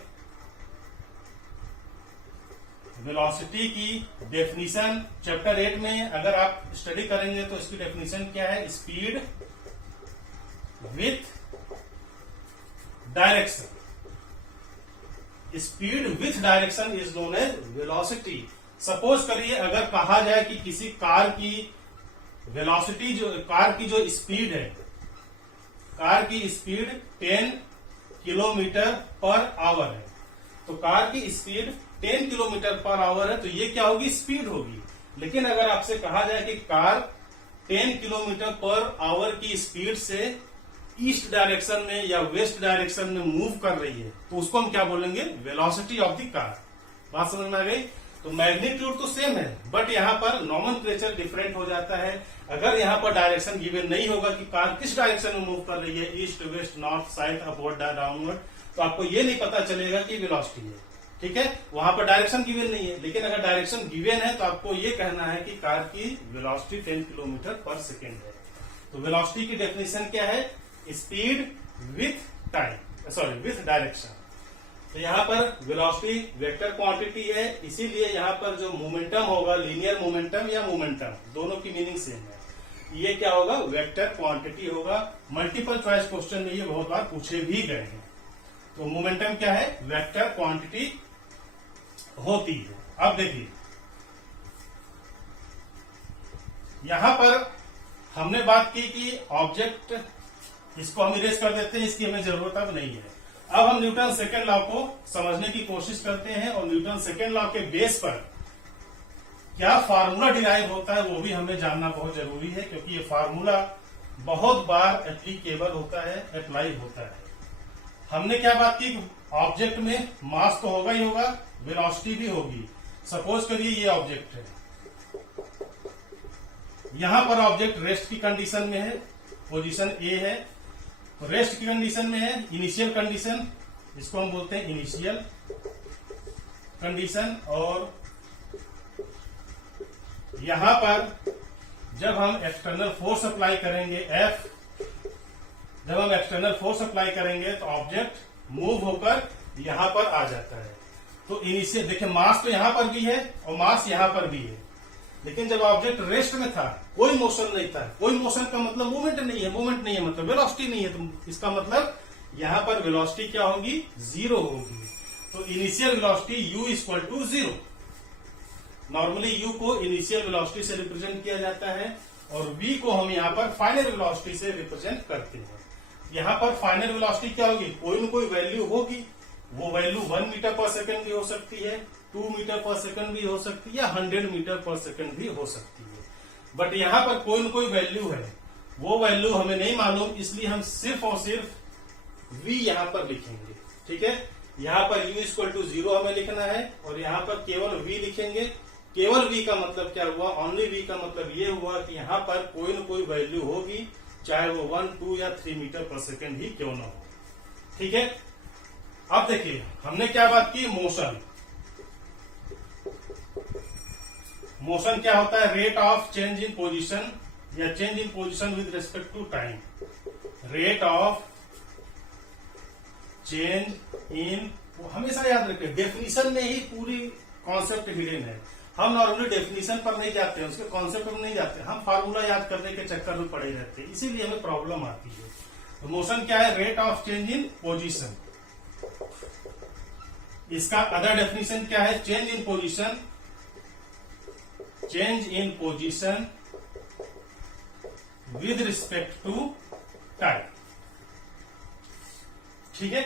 वेलोसिटी की डेफिनेशन चैप्टर 8 में अगर आप स्टडी करेंगे तो इसकी डेफिनेशन क्या है? Speed with direction. Speed with direction is known as velocity. Suppose करिए अगर कहा जाए कि किसी कार की वेलोसिटी, जो कार की जो स्पीड है, कार की स्पीड 10 किलोमीटर पर आवर है, तो कार की स्पीड 10 किलोमीटर पर आवर है, तो ये क्या होगी? स्पीड होगी। लेकिन अगर आपसे कहा जाए कि कार 10 किलोमीटर पर आवर की स्पीड से ईस्ट डायरेक्शन में या वेस्ट डायरेक्शन में मूव कर रही है, तो उसको हम क्या बोलेंगे? Velocity of the car. बात समझ में आ गई? तो मैग्नीट्यूड तो सेम है, बट यहाँ पर नॉमेनक्लेचर डिफरेंट हो जाता है। अगर यहाँ पर डायरेक्शन गिवन नहीं होगा कि कार किस डायरेक्शन में मूव कर रही है, east, west, north, south, upward, downward, तो तो आपको ये नहीं पता चलेगा कि वेलोसिटी है। ठीक है, वहां पर डायरेक्शन गिवन नहीं है, लेकिन अगर डायरेक्शन गिवन है तो आपको ये कहना है कि कार की वेलोसिटी 10 किलोमीटर पर सेकेंड है। तो वेलोसिटी की डेफिनेशन क्या है? Speed with time, sorry with direction. तो यहाँ पर वेलोसिटी वेक्टर क्वांटिटी है, इसीलिए यहाँ पर जो मोमेंटम होगा, लीनियर मोमेंटम या मोमेंटम, दोनों की मीनिंग सेम है। ये क्या होगा? वेक्टर क्वांटिटी होगा। मल्टीपल चॉइस क्वेश्चन में ये बहुत बार पूछे भी गए हैं। तो मोमेंटम क्या है? वेक्टर क्वांटिटी होती है। अब देखिए यहां पर हमने बात की कि ऑब्जेक्ट, इसको हम इरेज कर देते हैं, इसकी हमें जरूरत अब नहीं है। अब हम न्यूटन सेकेंड लॉ को समझने की कोशिश करते हैं और न्यूटन सेकेंड लॉ के बेस पर क्या फार्मूला डिराइव होता है वो भी हमें जानना बहुत जरूरी है, क्योंकि ये फार्मूला बहुत बार एप्लीकेबल होता है, अप्लाई होता है। हमने क्या बात की? ऑब्जेक्ट में मास तो होगा ही होगा, वेलोसिटी भी होगी। सपोज करिए ये ऑब्जेक्ट है, यहां पर ऑब्जेक्ट रेस्ट की कंडीशन में है, पोजीशन ए है, रेस्ट की कंडीशन में है, इनिशियल कंडीशन, इसको हम बोलते हैं इनिशियल कंडीशन। और यहां पर जब हम एक्सटर्नल फोर्स अप्लाई करेंगे एफ, जब हम एक्सटर्नल फोर्स अप्लाई करेंगे तो ऑब्जेक्ट मूव होकर यहां पर आ जाता है। तो इनिशियल देखिए, मास तो यहां पर भी है और मास यहां पर भी है, लेकिन जब ऑब्जेक्ट रेस्ट में था कोई मोशन नहीं था। कोई मोशन का मतलब मूवमेंट नहीं है, मूवमेंट नहीं है मतलब वेलोसिटी नहीं है, तो इसका मतलब यहां पर वेलोसिटी क्या होगी? 0 होगी। तो initial velocity u equal to 0। Normally u को इनिशियल वेलोसिटी से रिप्रेजेंट किया जाता है और v को हम यहाँ पर फाइनल वेलोसिटी से रिप्रेजेंट करते हैं। यहाँ पर फाइनल वेलोसिटी क्या होगी? कोई न कोई वैल्यू होगी। वो वैल्यू 1 मीटर पर सेकंड भी हो सकती है, 2 मीटर पर सेकंड भी हो सकती है, या 100 मीटर पर सेकंड भी हो सकती है। बट यहाँ पर कोई न कोई वैल्यू है, वो वैल्यू हमें नहीं मालूम, इसलिए हम सिर्फ और सिर्फ v यहाँ पर लिखेंगे। ठीक है, यहाँ पर u इक्वल टू 0 हमें लिखना है और यहाँ पर केवल v लिखेंगे। केवल v का मतलब क्या हुआ? ओनली v का मतलब ये हुआ कि यहाँ पर कोई न कोई वैल्यू होगी, चाहे वो 1, 2 या 3 मीटर पर सेकंड ही क्यों ना हो। ठीक है, अब देखिए हमने क्या बात की? मोशन। मोशन क्या होता है? Rate of change in position या change in position with respect to time. Rate of change in, हमेशा याद रखें डेफिनेशन में ही पूरी कॉन्सेप्ट हिडन है। हम नॉर्मली डेफिनेशन पर नहीं जाते हैं, उसके कॉन्सेप्ट पर नहीं जाते, हम फार्मूला याद करने के चक्कर में पड़े रहते हैं, इसीलिए हमें प्रॉब्लम आती है। तो मोशन क्या है? Rate of change in position. इसका अदर डेफिनेशन क्या है? Change in position, change in position with respect to time. ठीक है,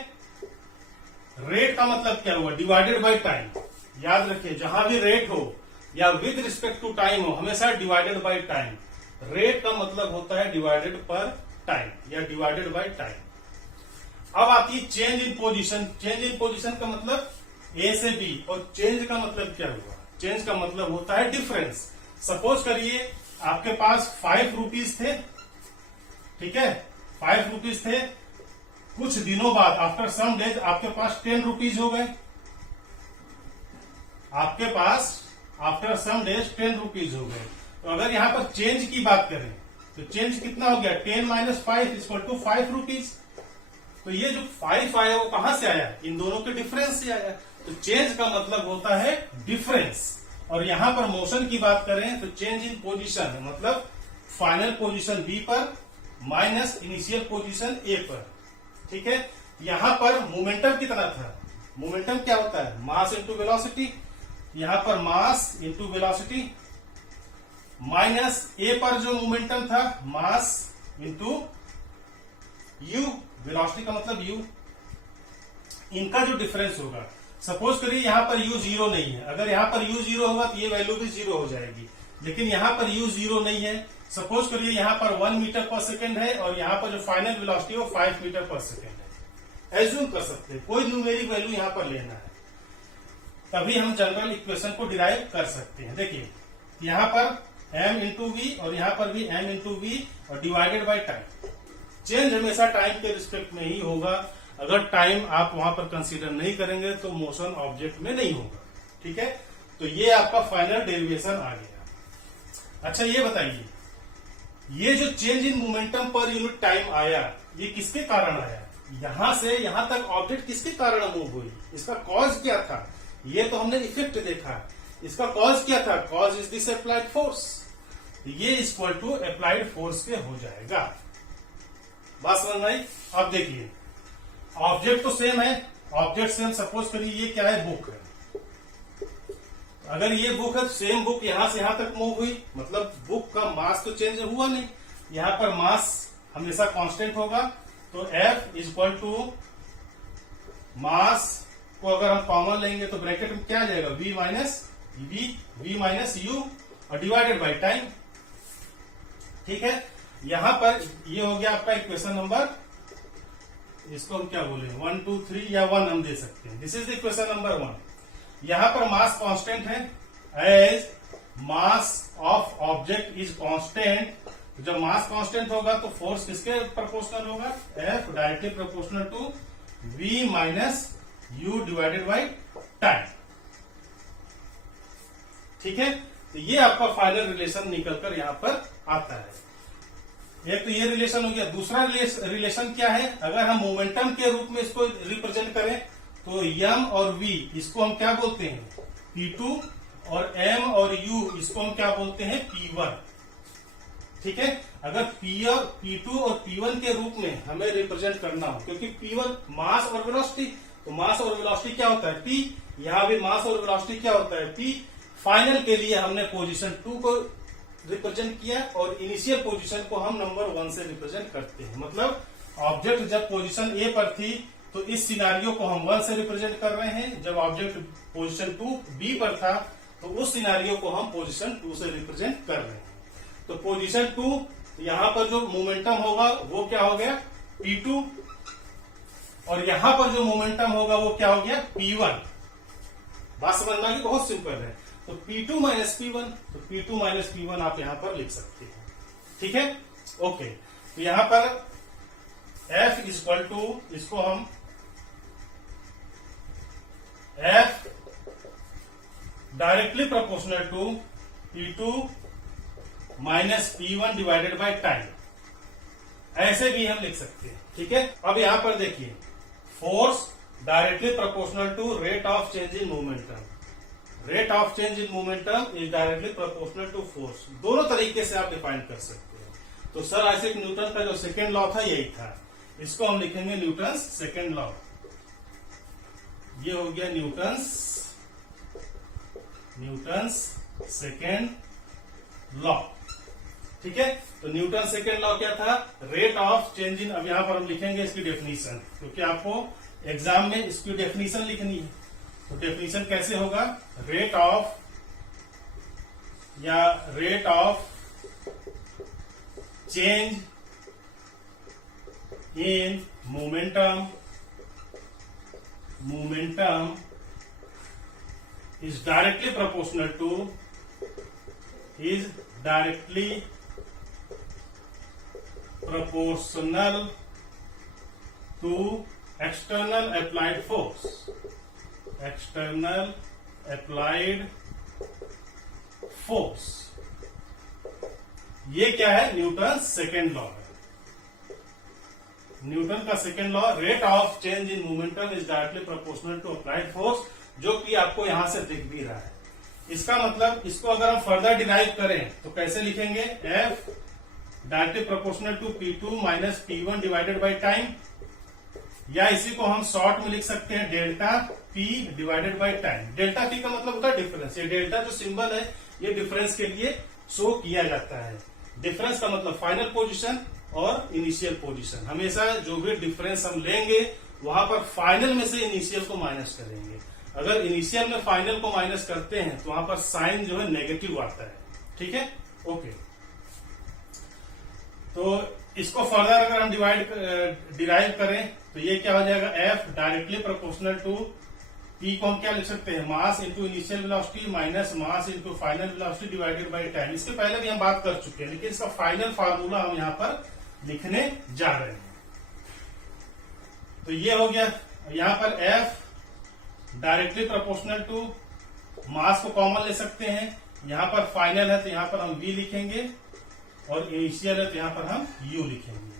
रेट का मतलब क्या हुआ? Divided by time. याद रखिए जहां भी रेट हो या विद रिस्पेक्ट टू टाइम हो, हमेशा डिवाइडेड बाय टाइम। रेट का मतलब होता है डिवाइडेड पर टाइम या डिवाइडेड बाय टाइम। अब आती है change in position. Change in position का मतलब ए से बी, और चेंज का मतलब क्या हुआ? चेंज का मतलब होता है डिफरेंस। सपोज करिए आपके पास 5 रुपीज थे, ठीक है, 5 रुपीज थे, कुछ दिनों बाद आफ्टर सम डेज आपके पास 10 रुपीज हो गए। आपके पास आफ्टर सम डेज 10 रुपीज हो गए। तो अगर यहां पर चेंज की बात करें तो चेंज कितना हो गया? 10 - 5 इक्वल टू 5 रुपीज। तो ये जो 5 आया वो कहां से आया? इन दोनों के डिफरेंस से आया। तो चेंज का मतलब होता है डिफरेंस। और यहां पर मोशन की बात करें तो चेंज इन पोजीशन मतलब फाइनल पोजीशन बी पर माइनस इनिशियल पोजीशन ए पर। ठीक है, यहां पर मोमेंटम कितना था? मोमेंटम क्या होता है? मास इंटू वेलोसिटी। यहां पर मास इंटू वेलोसिटी माइनस ए पर जो मोमेंटम था मास इंटू यू, वेलोसिटी का मतलब यू। इनका जो डिफरेंस होगा, सपोज करिए यहां पर u 0 नहीं है, अगर यहां पर u 0 होगा तो ये वैल्यू भी 0 हो जाएगी, लेकिन यहां पर u 0 नहीं है। सपोज करिए यहां पर 1 मीटर पर सेकेंड है और यहां पर जो फाइनल वेलोसिटी वो 5 मीटर पर सेकेंड है। एज्यूम कर सकते हैं, कोई न्यूमेरिक वैल्यू यहां पर लेना है, तभी हम जनरल इक्वेशन को डिराइव कर सकते हैं। देखिए यहां पर m इंटू वी और यहां पर भी m इंटू वी और डिवाइडेड बाय टाइम। चेंज हमेशा टाइम के रिस्पेक्ट में ही होगा। अगर टाइम आप वहां पर कंसीडर नहीं करेंगे तो मोशन ऑब्जेक्ट में नहीं होगा। ठीक है, तो ये आपका फाइनल डेरिवेशन आ गया। अच्छा ये बताइए, ये जो change in momentum per unit time आया, ये किसके कारण आया? यहां से यहां तक ऑब्जेक्ट किसके कारण मूव हुई? इसका कॉज क्या था? ये तो हमने इफेक्ट देखा, इसका कॉज क्या था? Cause is this applied force. ये इक्वल टू अप्लाइड फोर्स के हो जाएगा। बात समझ में आई? अब देखिए, ऑब्जेक्ट तो सेम है, ऑब्जेक्ट सेम, सपोज करिए ये क्या है? बुक है। अगर ये बुक है, सेम बुक यहां से यहां तक मूव हुई, मतलब बुक का मास तो चेंज हुआ नहीं, यहां पर मास हमेशा कांस्टेंट होगा। तो F is equal to mass को अगर हम कॉमन लेंगे तो ब्रैकेट में क्या आ जाएगा? V माइनस U और डिवाइडेड बाई टाइम। ठीक है, यहां पर ये हो गया आपका इक्वेशन नंबर, इसको हम क्या बोले, 1 2 3 या 1 हम दे सकते हैं। This is equation number 1। यहां पर मास कांस्टेंट है, as mass of object is constant. जब मास कांस्टेंट होगा तो फोर्स किसके प्रोपोर्शनल होगा? F directly proportional to V minus U divided by time. ठीक है, तो ये आपका फाइनल रिलेशन निकलकर यहां पर आता है। एक तो ये रिलेशन हो गया। दूसरा रिलेशन क्या है? अगर हम मोमेंटम के रूप में इसको रिप्रेजेंट करें तो m और v इसको हम क्या बोलते हैं? P2, और m और u इसको हम क्या बोलते हैं? P1। ठीक है, अगर P2 और P1 के रूप में हमें रिप्रेजेंट करना हो, क्योंकि P1 मास और वेलोसिटी, तो मास और वेलोसिटी क्या होता है? P। यहां भी मास और वेलोसिटी क्या होता है? P। फाइनल के लिए हमने पोजीशन 2 को रिप्रेजेंट किया और इनिशियल पोजीशन को हम नंबर 1 से रिप्रेजेंट करते हैं। मतलब ऑब्जेक्ट जब पोजीशन ए पर थी तो इस सिनारियो को हम 1 से रिप्रेजेंट कर रहे हैं। जब ऑब्जेक्ट पोजीशन 2 बी पर था तो उस सिनारियो को हम पोजीशन 2 से रिप्रेजेंट कर रहे हैं। तो पोजीशन 2, यहां पर जो मोमेंटम होगा वो क्या हो गया? P2, और यहां पर जो मोमेंटम होगा वो क्या हो गया? P1। बात समझना की बहुत सिंपल है। तो P2 माइनस P1, तो P2 माइनस P1 आप यहां पर लिख सकते हैं। ठीक है, ओके। तो यहां पर F इज इक्वल टू, इसको हम F directly proportional to P2 minus P1 divided by time, ऐसे भी हम लिख सकते हैं। ठीक है, अब यहां पर देखिए, force directly proportional to rate of change in momentum. Rate of change in momentum is directly proportional to force. दोनों तरीके से आप डिफाइन कर सकते हैं। तो सर आइजैक न्यूटन का जो सेकेंड लॉ था यही था, इसको हम लिखेंगे न्यूटन सेकेंड लॉ। ये हो गया न्यूटन सेकेंड लॉ। ठीक है, तो न्यूटन सेकेंड लॉ क्या था? रेट ऑफ चेंज इन, अब यहां पर हम लिखेंगे इसकी डेफिनेशन, क्योंकि आपको एग्जाम में इसकी डेफिनेशन लिखनी है। तो डेफिनेशन कैसे होगा? Rate of change in momentum is directly proportional to external applied force. ये क्या है? न्यूटन सेकेंड लॉ है। न्यूटन का second law, rate of change in momentum is directly proportional to applied force, जो कि आपको यहां से दिख भी रहा है। इसका मतलब इसको अगर हम फर्दर डिराइव करें तो कैसे लिखेंगे? F directly proportional to P2 minus P1 divided by time, या इसी को हम शॉर्ट में लिख सकते हैं delta P divided by time. Delta P का मतलब होता है डिफरेंस। ये डेल्टा जो सिंबल है ये डिफरेंस के लिए शो किया जाता है। डिफरेंस का मतलब फाइनल पोजीशन और इनिशियल पोजीशन। हमेशा जो भी डिफरेंस हम लेंगे वहां पर फाइनल में से इनिशियल को माइनस करेंगे। अगर इनिशियल में फाइनल को माइनस करते हैं तो वहां पर साइन जो है नेगेटिव आता है। ठीक है, ओके। तो इसको फर्दर अगर हम डिराइव करें तो ये क्या हो जाएगा? F directly proportional to P को हम क्या लिख सकते हैं? Mass into initial velocity minus mass into final velocity divided by time. इसके पहले भी हम बात कर चुके हैं, लेकिन इसका फाइनल फार्मूला हम यहां पर लिखने जा रहे हैं। तो ये हो गया। यहां पर F directly proportional to mass को कॉमन ले सकते हैं। यहां पर फाइनल है तो यहां पर हम वी लिखेंगे और इनिशियल है तो यहां पर हम यू लिखेंगे।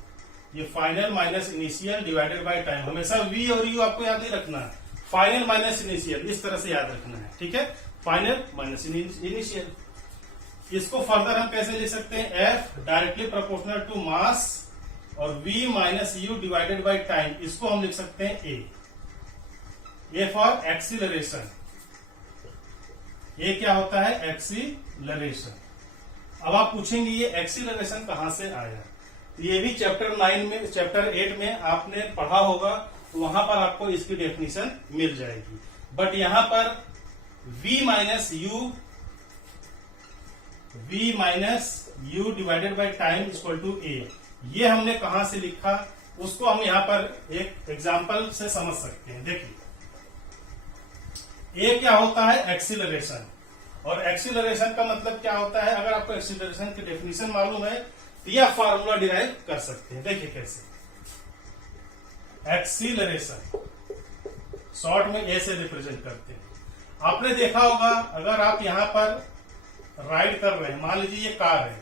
ये final minus initial divided by time. हमेशा वी और यू आपको याद नहीं रखना है, फाइनल माइनस इनिशियल इस तरह से याद रखना है, ठीक है। Final minus initial. इसको फर्दर हम कैसे ले सकते हैं, F directly proportional to mass और v minus u divided by time. इसको हम लिख सकते हैं ए फॉर एक्सीलरेशन। ये क्या होता है, एक्सीलरेशन। अब आप पूछेंगे ये एक्सीलरेशन कहां से आया, तो ये भी चैप्टर 8 में आपने पढ़ा होगा, तो वहां पर आपको इसकी डेफिनेशन मिल जाएगी। बट यहां पर v minus u divided by time equal to a, ये हमने कहां से लिखा उसको हम यहां पर एक एग्जांपल से समझ सकते हैं। देखिए ए क्या होता है, एक्सीलरेशन। और एक्सीलरेशन का मतलब क्या होता है, अगर आपको एक्सीलरेशन की डेफिनेशन मालूम है तो यह फॉर्मूला डिराइव कर सकते हैं। देखिए कैसे, एक्सीलरेशन शॉर्ट में ए से रिप्रेजेंट करते हैं। आपने देखा होगा अगर आप यहां पर राइड कर रहे हैं, मान लीजिए ये कार है,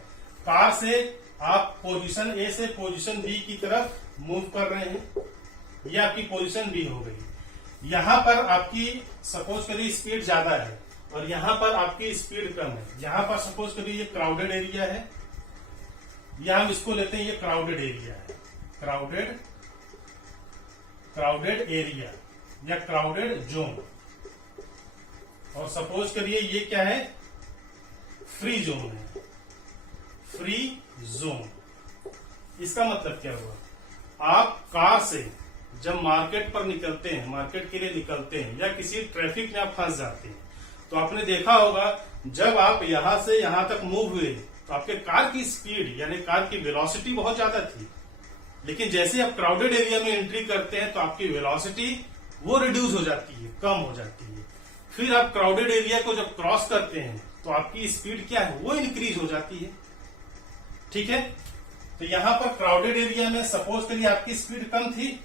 कार से आप पोजीशन ए से पोजीशन बी की तरफ मूव कर रहे हैं, ये आपकी पोजीशन बी हो गई। यहां पर आपकी सपोज करिए स्पीड ज्यादा है और यहां पर आपकी स्पीड कम है। यहां पर सपोज करिए ये क्राउडेड एरिया है, या हम इसको लेते हैं ये क्राउडेड एरिया है, क्राउडेड एरिया या क्राउडेड जोन। और सपोज करिए ये क्या है, फ्री जोन है, फ्री जोन। इसका मतलब क्या हुआ, आप कार से जब मार्केट पर निकलते हैं, मार्केट के लिए निकलते हैं या किसी ट्रैफिक में आप फंस जाते हैं, तो आपने देखा होगा जब आप यहां से यहां तक मूव हुए तो आपके कार की स्पीड यानी कार की वेलोसिटी बहुत ज्यादा थी। लेकिन जैसे आप क्राउडेड एरिया में एंट्री करते हैं तो आपकी वेलोसिटी वो रिड्यूस हो जाती है, कम हो जाती है। फिर आप क्राउडेड एरिया को जब क्रॉस करते हैं तो आपकी स्पीड क्या है, वो इंक्रीज हो जाती है, ठीक है। तो यहां पर क्राउडेड एरिया में सपोज करिए आपकी स्पीड कम थी,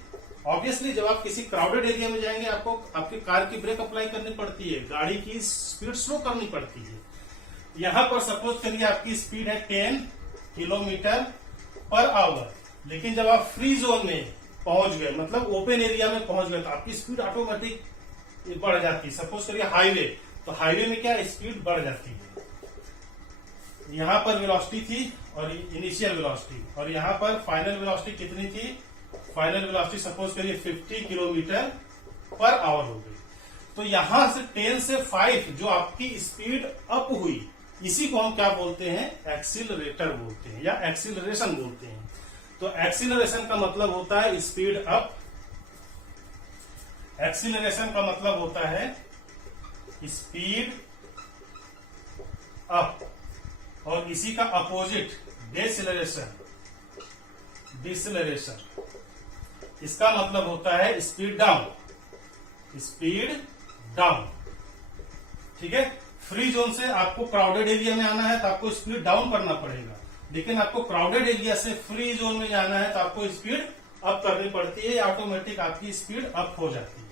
ऑब्वियसली जब आप किसी क्राउडेड एरिया में जाएंगे आपको आपकी कार की ब्रेक अप्लाई करनी पड़ती है, गाड़ी की स्पीड स्लो करनी पड़ती है। यहां पर सपोज करिए आपकी स्पीड है 10 किलोमीटर पर आवर, लेकिन जब आप फ्री जोन में पहुंच गए, मतलब ओपन एरिया में पहुंच गए, तो आपकी स्पीड ऑटोमेटिक बढ़ जाती है। सपोज करिए हाईवे, तो हाईवे में क्या स्पीड बढ़ जाती है। यहां पर वेलोसिटी थी और इनिशियल वेलोसिटी, और यहां पर फाइनल वेलोसिटी कितनी थी, फाइनल वेलोसिटी सपोज करिए 50 किलोमीटर पर आवर हो गई। तो यहां से 10 से 5 जो आपकी स्पीड अप हुई, इसी को हम क्या बोलते हैं, एक्सीलरेटर बोलते हैं या एक्सीलरेशन बोलते हैं। तो एक्सीलरेशन का मतलब होता है स्पीड अप, एक्सीलरेशन का मतलब होता है स्पीड अप, और इसी का अपोजिट डिसेलरेशन, डिसेलरेशन इसका मतलब होता है स्पीड डाउन, स्पीड डाउन, ठीक है। फ्री जोन से आपको क्राउडेड एरिया में आना है तो आपको स्पीड डाउन करना पड़ेगा, लेकिन आपको क्राउडेड एरिया से फ्री जोन में जाना है तो आपको स्पीड अप करनी पड़ती है, ऑटोमेटिक आपकी स्पीड अप हो जाती है।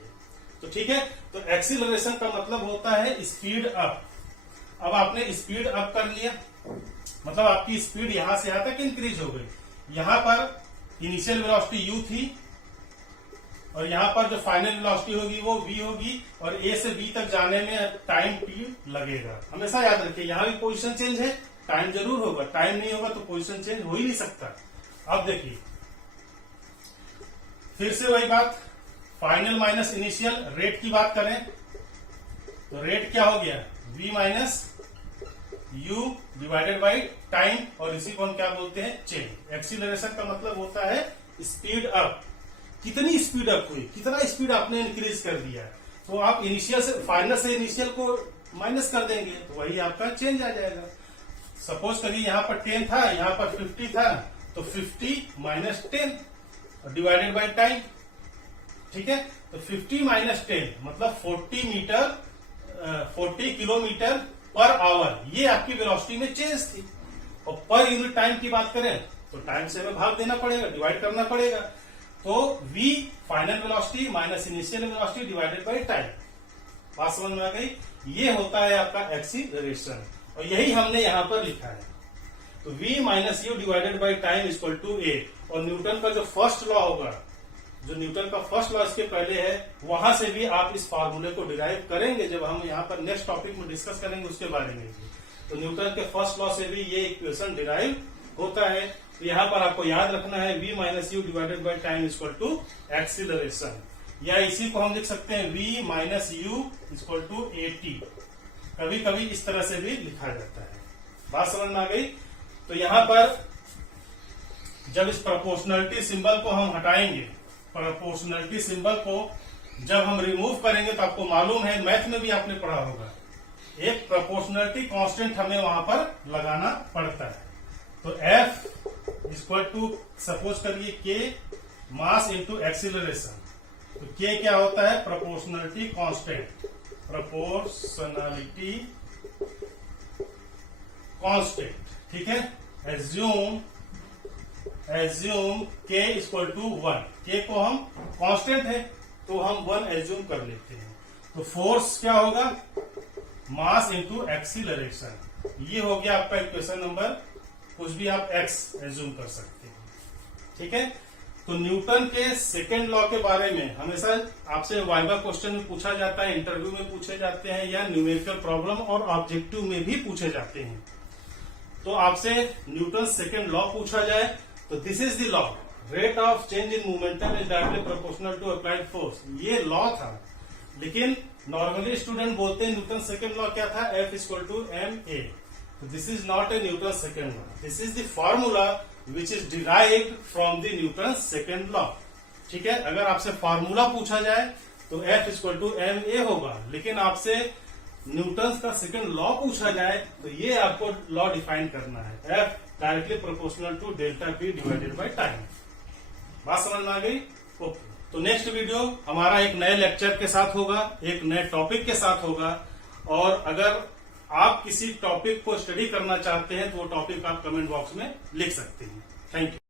तो ठीक है, तो एक्सीलरेशन का मतलब होता है स्पीड अप। अब आपने स्पीड अप कर लिया, मतलब आपकी स्पीड यहां से यहां तक इंक्रीज हो गई। यहां पर इनिशियल वेलोसिटी यू थी और यहां पर जो फाइनल वेलोसिटी होगी वो v होगी, और a से b तक जाने में टाइम t लगेगा। हमेशा याद रखिए यहां भी पोजीशन चेंज है, टाइम जरूर होगा, टाइम नहीं होगा तो पोजीशन चेंज हो ही नहीं सकता। अब देखिए फिर से वही बात, फाइनल माइनस इनिशियल। रेट की बात करें तो रेट क्या हो गया, v minus u divided by time, और इसी को हम क्या बोलते हैं, चेंज। एक्सीलरेशन का मतलब होता है स्पीड अप, कितनी स्पीड अप हुई, कितना स्पीड आपने इंक्रीज कर दिया। तो आप इनिशियल से फाइनल से इनिशियल को माइनस कर देंगे तो वही आपका चेंज आ जाएगा। सपोज करिए यहां पर 10 था, यहां पर 50 था, तो 50 माइनस 10 डिवाइडेड बाई टाइम, ठीक है। तो 50 माइनस 10 मतलब 40 किलोमीटर पर आवर, ये आपकी वेलोसिटी में चेंज थी। और पर यूनिट टाइम की बात करें तो टाइम से हमें भाग देना पड़ेगा, डिवाइड करना पड़ेगा। तो v final velocity minus initial velocity divided by time. बात समझ में आ गई? ये होता है आपका एक्सीलरेशन, और यही हमने यहां पर लिखा है। तो v minus u divided by time equal to a, और न्यूटन का जो फर्स्ट लॉ होगा, जो न्यूटन का फर्स्ट लॉ इसके पहले है, वहां से भी आप इस फार्मूले को डिराइव करेंगे जब हम यहाँ पर नेक्स्ट टॉपिक में डिस्कस करेंगे उसके बारे में भी। तो न्यूटन के फर्स्ट लॉ से भी ये इक्वेशन डिराइव होता है। तो यहाँ पर आपको याद रखना है v minus u divided by time equal to acceleration, या इसी को हम लिख सकते हैं v minus u equal to at। कभी कभी इस तरह से भी लिखा जाता है। बात समझ में आ गई? तो यहां पर जब इस प्रोपोर्शनलिटी सिंबल को हम हटाएंगे, प्रोपोर्शनलिटी सिंबल को जब हम रिमूव करेंगे, तो आपको मालूम है मैथ में भी आपने पढ़ा होगा, एक प्रोपोर्शनलिटी कांस्टेंट हमें वहां पर लगाना पड़ता है। तो F इक्वल टू सपोज करिए K मास इंटू एक्सीलरेशन। तो K क्या होता है? प्रोपोर्शनलिटी कांस्टेंट, प्रोपोर्शनलिटी कांस्टेंट, ठीक है। Assume K equal to 1, K को हम कांस्टेंट है तो हम 1 एज्यूम कर लेते हैं। तो फोर्स क्या होगा? Mass into acceleration. ये हो गया आपका इक्वेशन नंबर, कुछ भी आप x एज्यूम कर सकते हैं, ठीक है। तो न्यूटन के सेकेंड लॉ के बारे में हमेशा आपसे वाइवा क्वेश्चन में पूछा जाता है, इंटरव्यू में पूछे जाते हैं, या न्यूमेरिकल प्रॉब्लम और ऑब्जेक्टिव में भी पूछे जाते हैं। तो आपसे न्यूटन सेकेंड लॉ पूछा जाए तो this is the law, rate of change in momentum is directly proportional to applied force. ये लॉ था, लेकिन नॉर्मली स्टूडेंट बोलते हैं न्यूटन सेकेंड लॉ क्या था? F equal to ma। तो this is not a Newton second law, this is the formula which is derived from the Newton second law, ठीक है। अगर आपसे फार्मूला पूछा जाए तो F इक्वल टू ma होगा, लेकिन आपसे न्यूटन का सेकेंड लॉ पूछा जाए तो ये आपको लॉ डिफाइन करना है, F directly proportional to delta P divided by time. बात समझ में आ गई? ओके। तो नेक्स्ट वीडियो हमारा एक नए लेक्चर के साथ होगा, एक नए टॉपिक के साथ होगा, और अगर आप किसी टॉपिक को स्टडी करना चाहते हैं तो वो टॉपिक आप कमेंट बॉक्स में लिख सकते हैं। Thank you.